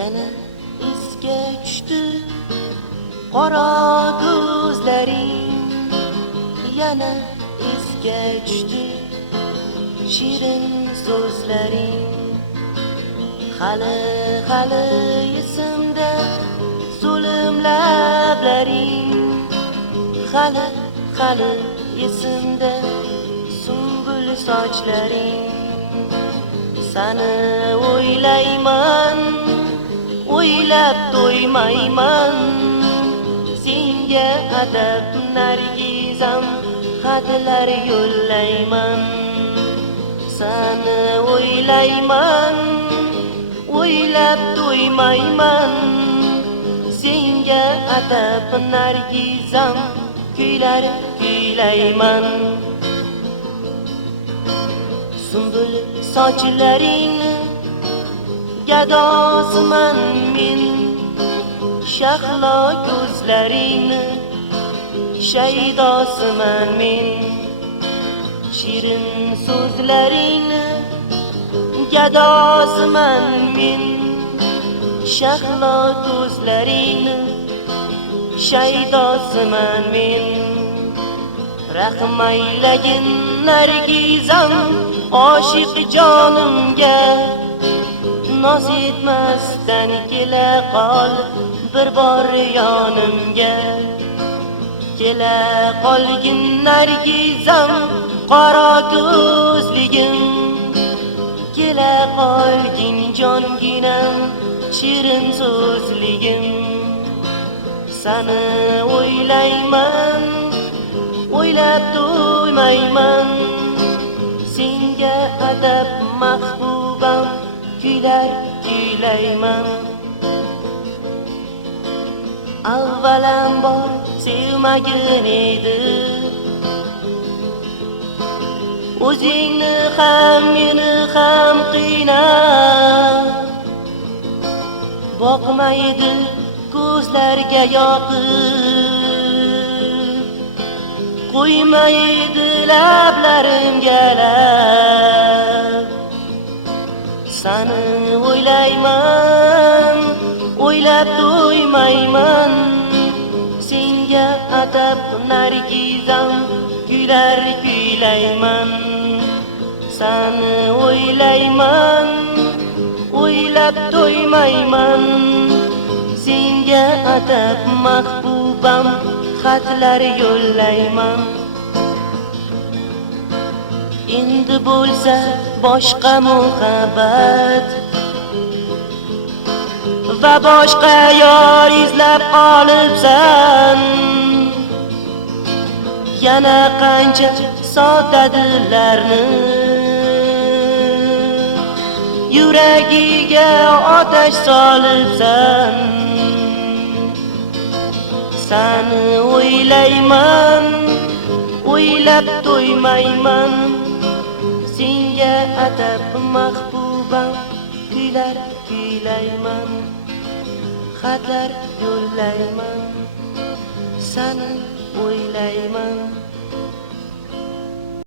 yana esga tushdi qora ko'zlaring, yana esga tushdi shirin so'zlaring. Hali esimda so'lim lablaring, hali esimda sumbul sochlaring. Seni o'ylayman, o'ylab to'ymayman, senga adab nargizam xatlar yo'llayman. Seni o'ylayman, o'ylab to'ymayman, senga adab nargizam kuylar kuylayman. Sumbul sochlaring gadosiman men, shahlo ko'zlaring shaydosiman men. Shirin so'zlaring gadosiman men, shahlo ko'zlaring shaydosiman men. Rahm aylagin nargizam oshiq jonimga, noz etmasdan kela qol bir bor yonimga. Kela qolgin nargizam qora ko'zligim, kela qolgin jonginam shirin so'zligim. Seni o'ylayman, o'ylab to'ymayman, senga adab mahbubam kuylar kuylayman. Avvalambor sevmagin edi, o'zingni ham meni ham qiynab, boqmaydi ko'zlarga yoqib, qo'ymaydi lablarimga lab. Seni o'ylayman, o'ylab to'ymayman, senga adab nargizam kuylar kuylayman. Seni o'ylayman, o'ylab to'ymayman, senga adab mahbubam xatlar yo'llayman. Endi bo'lsa boshqa muhabbat va boshqa yor izlab qolibsan. Yana qancha sodda dillarni yuragiga otash solibsan. Seni o'ylayman, o'ylab to'ymayman, senga adab mahbubam kuylar kuylayman, xatlar yo'llayman. Seni o'ylayman.